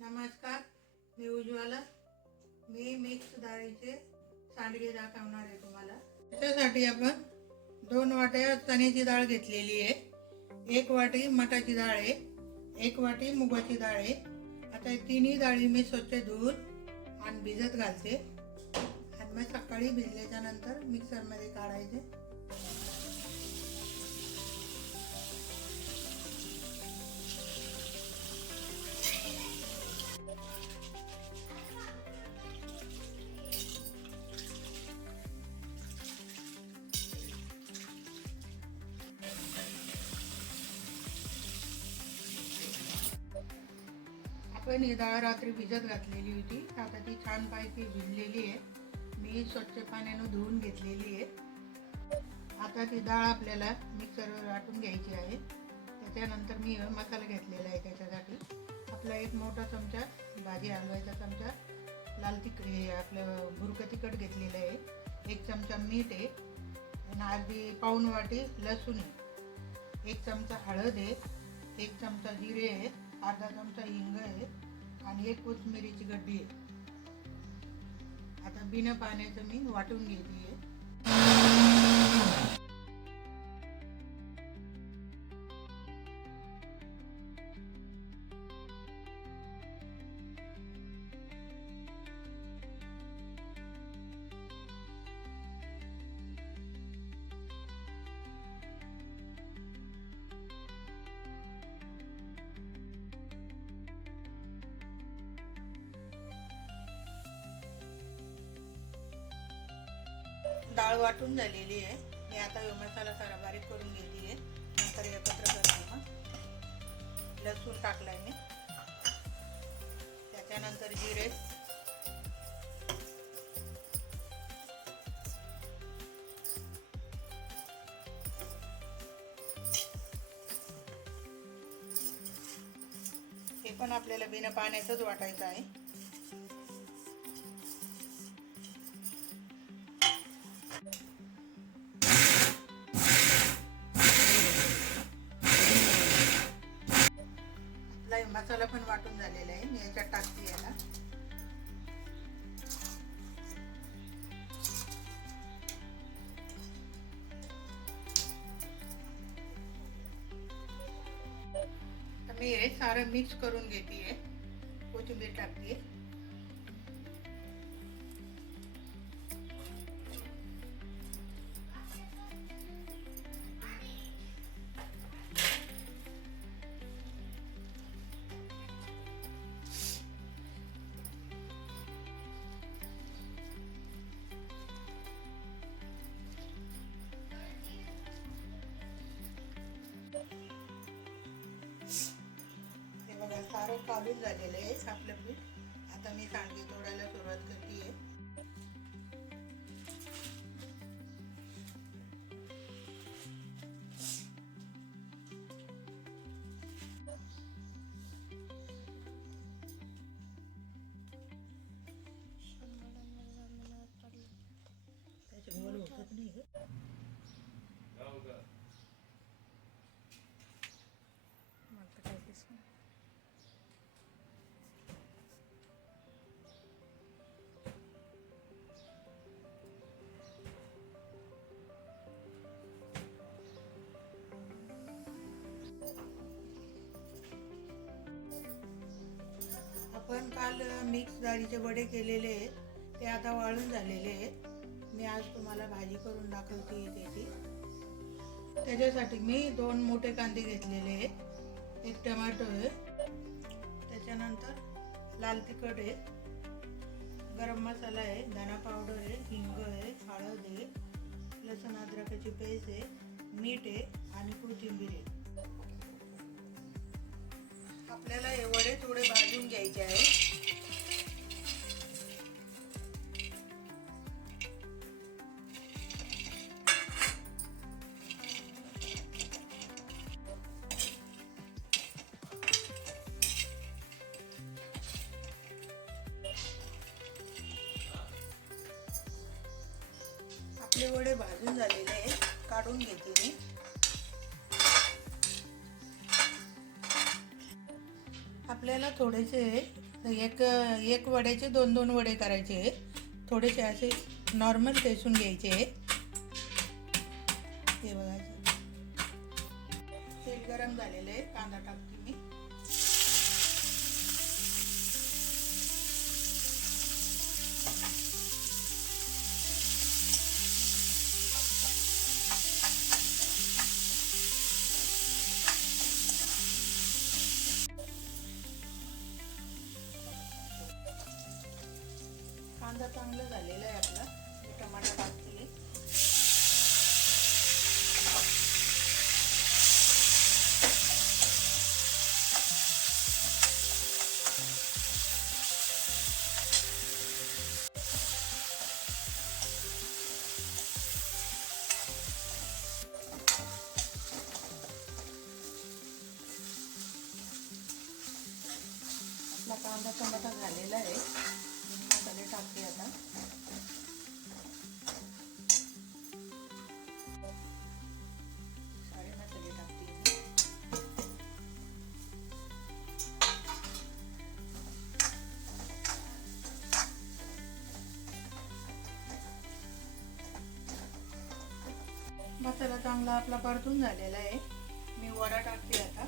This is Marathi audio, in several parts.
नमस्कार, मी उज्ज्वला. मी मिक्स डाळीचे सांडगे दाखवणार आहे तुम्हाला. त्याच्यासाठी आपण 2 वाट्या चण्याची डाळ घेतलेली आहे, 1 वाटी मटाची डाळ आहे, 1 वाटी मुगाची डाळ आहे. आता तिन्ही डाळी मी स्वच्छ धुवून आणि भिजत घालते आणि मग सकाळी भिजल्याच्या नंतर मिक्सरमध्ये काढायचे. आपण ही डाळ रात्री भिजत घातलेली होती, आता ती छानपैकी भिजलेली आहे. मी स्वच्छ पाण्याने धुवून घेतलेली आहे. आता ती डाळ आपल्याला मिक्सरवर वाटून घ्यायची आहे. त्याच्यानंतर मी मसाला घेतलेला आहे. त्याच्यासाठी आपला 1 मोठा चमचा भाजी हलवायचा चमचा लाल तिखट आपलं बुरकं तिखट घेतलेलं आहे, 1 चमचा मीठ आहे आणि अर्धी पाऊण वाटी लसूण आहे, 1 चमचा हळद आहे, 1 चमचा जिरे आहे, अर्धा चमचा हिंग आहे आणि 1 कोथिंबीरची गड्डी आहे. आता बिना पाण्याचं मी वाटून घेते आहे. डाळ वाटून झालेली आहे. मी आता मसाला सारा बारीक करून घेतली आहे. नंतर एकत्र करते. मग लसूण टाकलाय मी, त्याच्यानंतर जिरे, हे पण आपल्याला बिना पाण्याचंच वाटायचं आहे. मसाला पण वाटून झालेला आहे. मी याच्यात टाकते याला. मी हे सारं मिक्स करून घेते. कोथिंबीर टाकते. सारं काढून झालेलं आहे आपलं पीठ. आता मी सांडगे तोडायला सुरुवात करते आहे. त्याच्यामुळे होतच नाही ग. आपण काल मिक्स डाळीचे वडे केलेले आहेत, ते आता वाळून झालेले आहेत. मी आज तुम्हाला भाजी करून दाखवते त्याची. त्याच्यासाठी मी 2 मोठे कांदे घेतलेले आहेत, 1 टमाटो आहे, त्याच्यानंतर लाल तिखट आहे, गरम मसाला आहे, धना पावडर आहे, हिंग आहे, हळद आहे, लसूण अद्रकाची पेस्ट आहे, मीठ आहे आणि कोथिंबीर आहे. आपल्याला हे वडे थोडे भाजून घ्यायचे आहे. आपले वडे भाजून झालेले आहेत, काढून घेते मी. आपल्याला आपल्याला थोडेसे एक एक वड्याचे 2-2 वडे करायचे. थोडेसे असे नॉर्मल ठेसून घ्यायचे. हे बघा, तेल गरम झालेलं आहे. कांदा टाकते मी. कांदा चांगला झालेला आहे आपला. टमाटर टाकते. आपला कांदा टमाटा झालेला आहे. मसाले टाकते आता. सारे मसाले टाकते. मसाला चांगला आपला परतून झालेला आहे. मी वडा टाकते आता.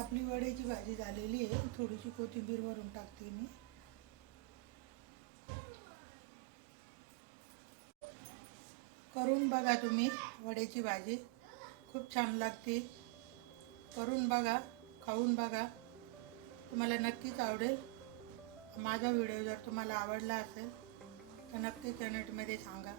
आपली वड्याची भाजी झालेली आहे. थोडीशी कोथिंबीर वरून टाकते मी. करून बघा तुम्ही वड्याची भाजी. खूप छान लागते. करून बघा, खाऊन बघा. तुम्हाला नक्कीच आवडेल. माझा व्हिडिओ जर तुम्हाला आवडला असेल तर नक्की कमेंटमध्ये सांगा.